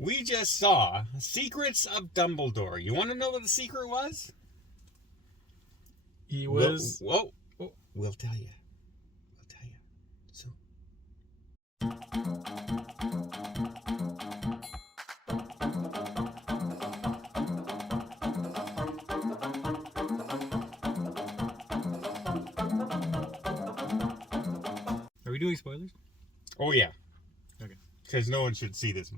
We just saw Secrets of Dumbledore. You want to know what the secret was? He was... Whoa. We'll tell you. Soon. Are we doing spoilers? Oh, yeah. Okay. Because no one should see this.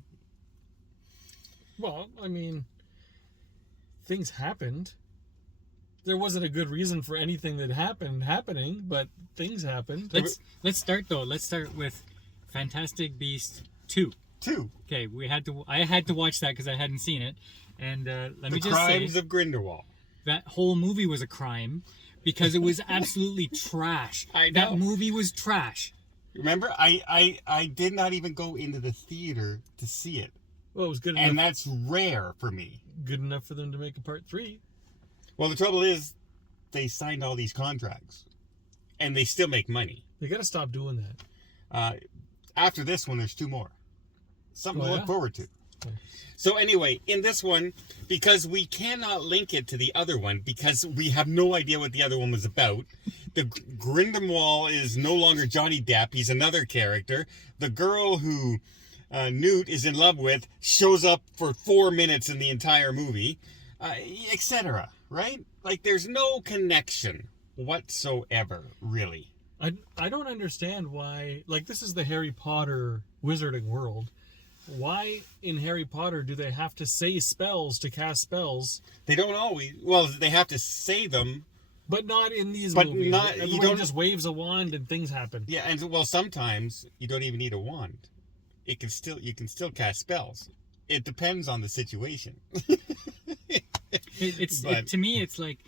Well, I mean, things happened. There wasn't a good reason for anything that happening, but things happened. Let's start though. Let's start with Fantastic Beasts 2. 2. Okay, I had to watch that because I hadn't seen it, and let me just say, The Crimes of Grindlewald. that whole movie was a crime because it was absolutely trash. I know. That movie was trash. Remember, I did not even go into the theater to see it. Well, it was good And enough. that's rare for me. Good enough for them to make a part 3. Well, the trouble is, they signed all these contracts. And they still make money. They got to stop doing that. After this one, there's 2 more. Something to look forward to. Okay. So anyway, in this one, because we cannot link it to the other one, because we have no idea what the other one was about, the Grindlewald is no longer Johnny Depp. He's another character. The girl who Newt is in love with shows up for 4 minutes in the entire movie, etc. Right? Like, there's no connection whatsoever, really. I don't understand why, like, this is the Harry Potter wizarding world. Why in Harry Potter do they have to say spells to cast spells? They don't always. Well, they have to say them, but not in these but movies. not. Everyone You don't just waves a wand and things happen. Yeah, and well, sometimes you don't even need a wand. You can still cast spells. It depends on the situation. To me, it's like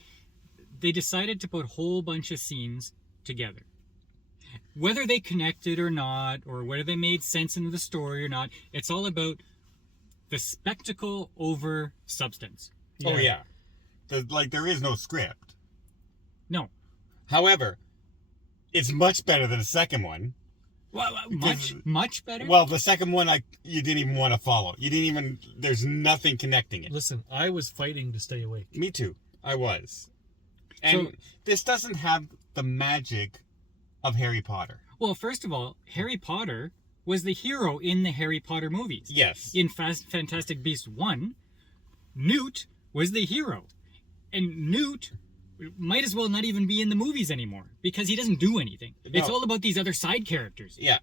they decided to put a whole bunch of scenes together. Whether they connected or not, or whether they made sense into the story or not, it's all about the spectacle over substance. Oh yeah, there is no script. No. However, it's much better than the second one. Well, much better. Well, the second one, you didn't even want to follow. You didn't even. There's nothing connecting it. Listen, I was fighting to stay awake. Me too. I was. And this doesn't have the magic of Harry Potter. Well, first of all, Harry Potter was the hero in the Harry Potter movies. Yes. In Fantastic Beasts 1, Newt was the hero. And Newt might as well not even be in the movies anymore because he doesn't do anything. No. It's all about these other side characters. Yeah.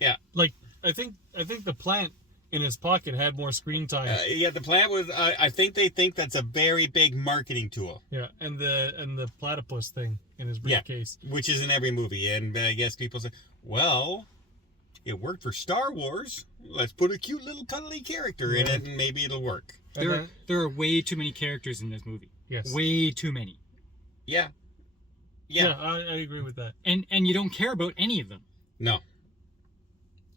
Yeah. Like, I think the plant in his pocket had more screen time. Yeah, the plant was. I think they think that's a very big marketing tool. Yeah, and the platypus thing in his briefcase, which is in every movie, and I guess people say, well, it worked for Star Wars. Let's put a cute little cuddly character in it, and maybe it'll work. There are way too many characters in this movie. Yes, way too many. Yeah. Yeah, I agree with that. And you don't care about any of them. No.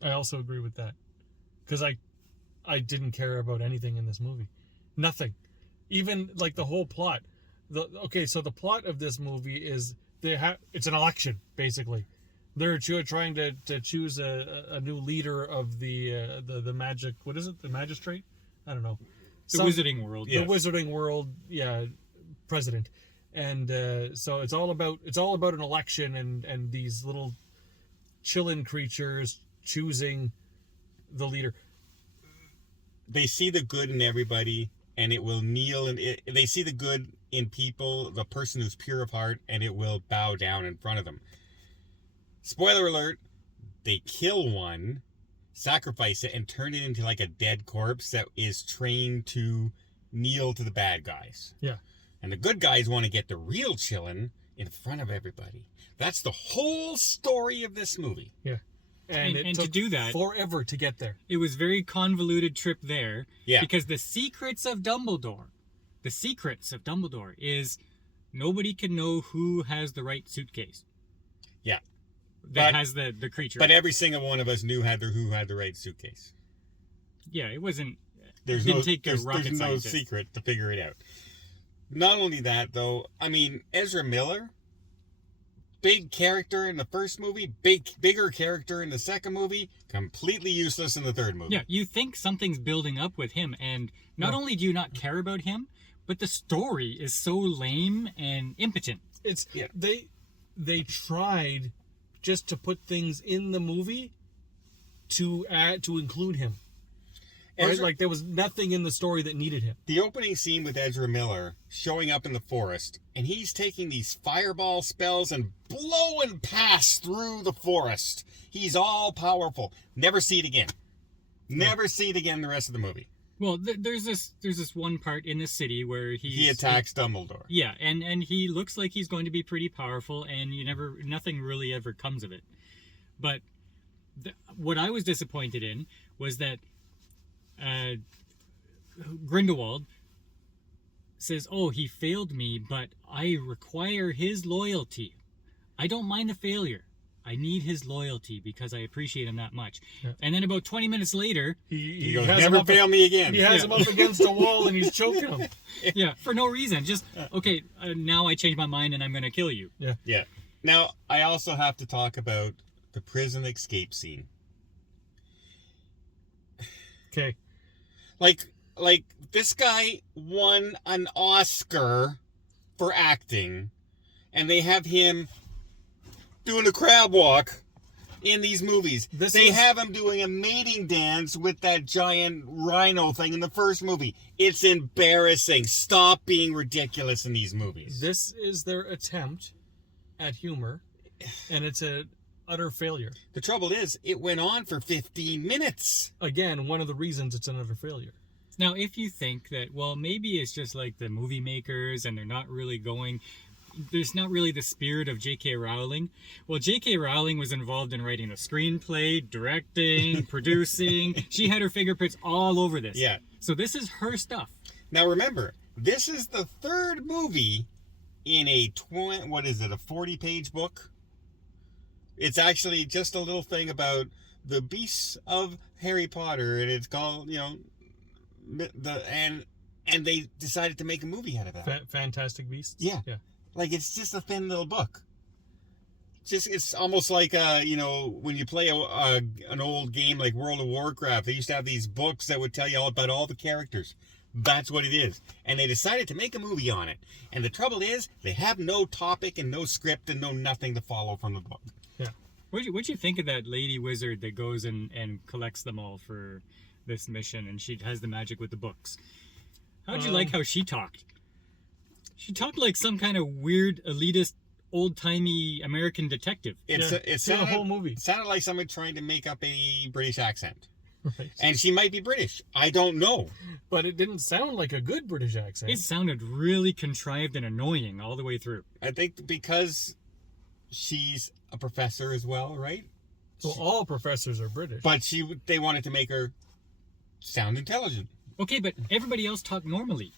I also agree with that. Because I didn't care about anything in this movie. Nothing. Even, like, the whole plot. So the plot of this movie is it's an election, basically. They're trying to choose a new leader of the magic... What is it? The magistrate? I don't know. The Wizarding World. The Wizarding World, president. And so it's all about an election and these little chillin' creatures choosing the leader. They see the good in everybody, and it will kneel, and they see the good in people, the person who's pure of heart, and it will bow down in front of them. Spoiler alert, they kill one, sacrifice it, and turn it into like a dead corpse that is trained to kneel to the bad guys. Yeah. And the good guys want to get the real chillin' in front of everybody. That's the whole story of this movie. Yeah. And it took to do that forever to get there. It was very convoluted trip there. Yeah. Because the secrets of Dumbledore is nobody can know who has the right suitcase. Yeah. That has the creature. But every single one of us knew who had the right suitcase. Yeah, it wasn't. There's no scientist. Secret to figure it out. Not only that, though, I mean, Ezra Miller big character in the first movie, bigger character in the second movie, completely useless in the third movie. Yeah, you think something's building up with him, and not only do you not care about him, but the story is so lame and impotent. It's they tried just to put things in the movie to include him. Right? Like there was nothing in the story that needed him. The opening scene with Ezra Miller showing up in the forest, and he's taking these fireball spells and blowing past through the forest. He's all powerful. Never see it again. Never see it again the rest of the movie. Well, there's this one part in the city where he attacks Dumbledore. Yeah, and he looks like he's going to be pretty powerful, and nothing really ever comes of it. But what I was disappointed in was that Grindlewald says, "Oh, he failed me, but I require his loyalty. I don't mind the failure. I need his loyalty because I appreciate him that much." Yeah. And then about 20 minutes later, he goes, "Never fail me again." He has him up against a wall and he's choking him. Yeah, for no reason. Just, okay, now I changed my mind and I'm going to kill you. Yeah. Yeah. Now, I also have to talk about the prison escape scene. Okay. Like this guy won an Oscar for acting, and they have him doing a crab walk in these movies. They have him doing a mating dance with that giant rhino thing in the first movie. It's embarrassing. Stop being ridiculous in these movies. This is their attempt at humor, and it's an utter failure. The trouble is, it went on for 15 minutes. Again, one of the reasons it's an utter failure. Now, if you think that, well, maybe it's just like the movie makers and they're not really going... There's not really the spirit of J.K. Rowling. Well, J.K. Rowling was involved in writing the screenplay, directing, producing. She had her fingerprints all over this. Yeah. So this is her stuff. Now remember, this is the third movie in a 40-page book. It's actually just a little thing about the beasts of Harry Potter, and it's called, and they decided to make a movie out of that. Fantastic Beasts? Yeah. Like, it's just a thin little book. It's almost like, when you play an old game like World of Warcraft, they used to have these books that would tell you all about all the characters. That's what it is. And they decided to make a movie on it. And the trouble is, they have no topic and no script and no nothing to follow from the book. Yeah. What'd you think of that lady wizard that goes and collects them all for this mission, and she has the magic with the books? How'd you like how she talked? She talked like some kind of weird, elitist, old-timey American detective. It's the whole movie. It sounded like someone trying to make up a British accent. Right. And she might be British. I don't know. But it didn't sound like a good British accent. It sounded really contrived and annoying all the way through. I think because she's a professor as well, right? Well, all professors are British. But they wanted to make her sound intelligent. Okay, but everybody else talked normally.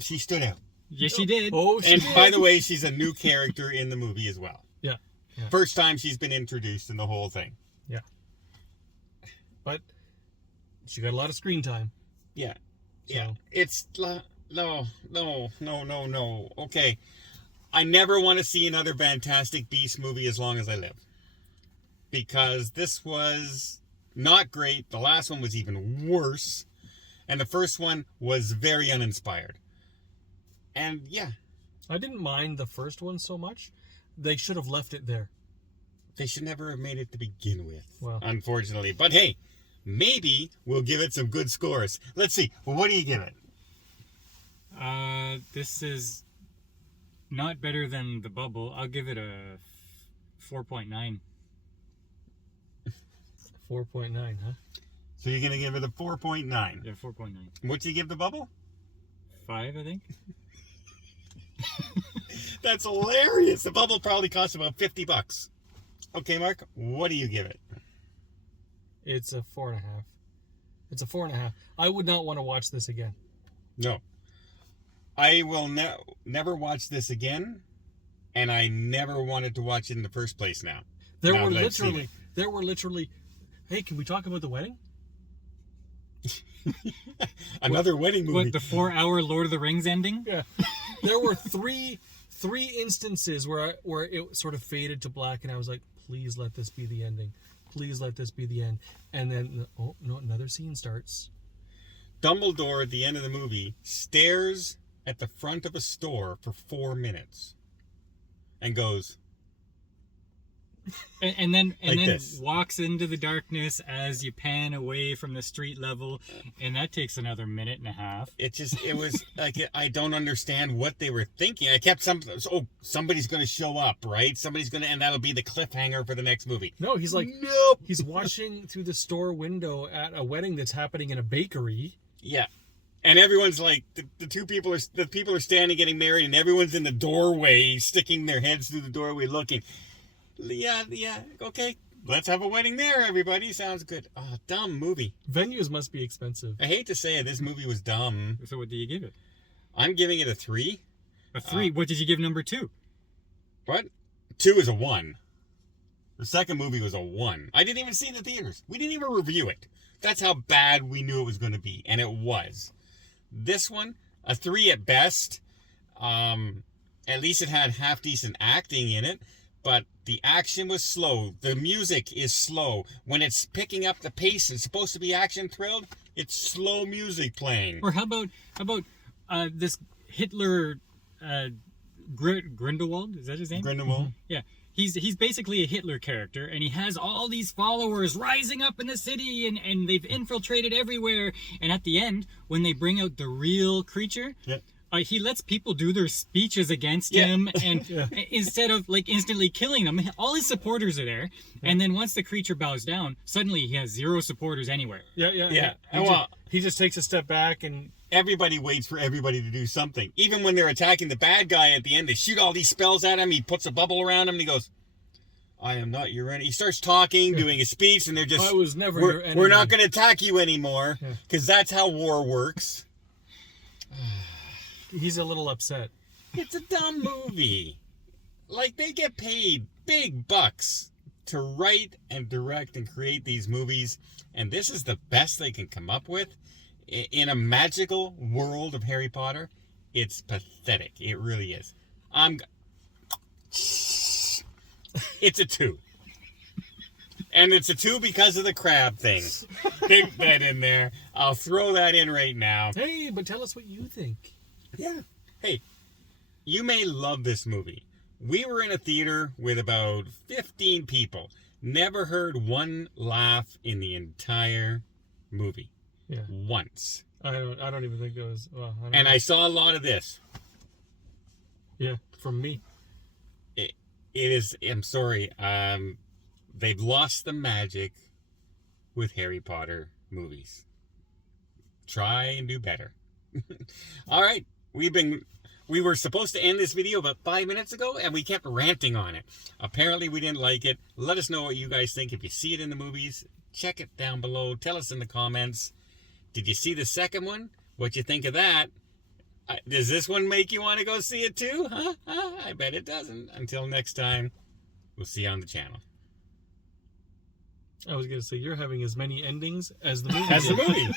She stood out. Yes, she did. Oh, she And did. by the way, she's a new character in the movie as well. Yeah. First time she's been introduced in the whole thing. Yeah. But she got a lot of screen time. Yeah. So. Yeah. It's... No. Okay. I never want to see another Fantastic Beasts movie as long as I live. Because this was not great. The last one was even worse. And the first one was very uninspired. And yeah. I didn't mind the first one so much. They should have left it there. They should never have made it to begin with. Well. Unfortunately. But hey, maybe we'll give it some good scores. Let's see. Well, what do you give it? This is not better than The Bubble. I'll give it a 4.9. 4.9, huh? So you're going to give it a 4.9. Yeah, 4.9. What do you give The Bubble? 5, I think. That's hilarious. The Bubble probably costs about $50. Okay, Mark, what do you give it? It's a 4.5. It's a 4.5. I would not want to watch this again. No. I will never watch this again, and I never wanted to watch it in the first place now. There were literally, hey, can we talk about the wedding? Another wedding movie. What, the 4-hour Lord of the Rings ending? Yeah. There were three 3 instances where it sort of faded to black, and I was like, please let this be the ending. Please let this be the end. And then, oh no, another scene starts. Dumbledore at the end of the movie stares at the front of a store for 4 minutes and goes, and then this. walks into the darkness as you pan away from the street level, and that takes another minute and a half. it was like, I don't understand what they were thinking. I kept somebody's going to show up, right? Somebody's going to, and that'll be the cliffhanger for the next movie. No, he's like, Nope. He's watching through the store window at a wedding that's happening in a bakery. Yeah. And everyone's like, the people are standing getting married, and everyone's in the doorway, sticking their heads through the doorway looking. Yeah, okay. Let's have a wedding there, everybody. Sounds good. Oh, dumb movie. Venues must be expensive. I hate to say it, this movie was dumb. So what do you give it? I'm giving it a 3. A 3. What did you give number 2? What? 2 is a 1. The second movie was a 1. I didn't even see it in the theaters. We didn't even review it. That's how bad we knew it was going to be, and it was. This one, a 3 at best. At least it had half-decent acting in it, but the action was slow. The music is slow. When it's picking up the pace, it's supposed to be action-thrilled, it's slow music playing. Or how about this Hitler Grindlewald? Is that his name? Grindlewald? Yeah. He's basically a Hitler character, and he has all these followers rising up in the city, and they've infiltrated everywhere. And at the end, when they bring out the real creature, Yeah. He lets people do their speeches against him, and instead of like instantly killing them, all his supporters are there. And then once the creature bows down, suddenly he has 0 supporters anywhere. Yeah. He just takes a step back, and Everybody waits for everybody to do something. Even when they're attacking the bad guy at the end, they shoot all these spells at him. He puts a bubble around him, and he goes, I am not your enemy. He starts talking, doing a speech, and they're just, I was never your enemy. We're not going to attack you anymore, because that's how war works. He's a little upset. It's a dumb movie. Like, they get paid big bucks to write and direct and create these movies, and this is the best they can come up with. In a magical world of Harry Potter, it's pathetic. It really is. It's a 2. And it's a 2 because of the crab thing. Big bet in there. I'll throw that in right now. Hey, but tell us what you think. Yeah. Hey, you may love this movie. We were in a theater with about 15 people. Never heard one laugh in the entire movie. Yeah. Once. I don't even think it was. Well, I saw a lot of this. Yeah, from me. It is. I'm sorry. They've lost the magic with Harry Potter movies. Try and do better. All right. We were supposed to end this video about 5 minutes ago, and we kept ranting on it. Apparently, we didn't like it. Let us know what you guys think. If you see it in the movies, check it down below. Tell us in the comments. Did you see the second one? What you think of that? Does this one make you want to go see it too? Huh? I bet it doesn't. Until next time, we'll see you on the channel. I was going to say, you're having as many endings as the movie. As the movie.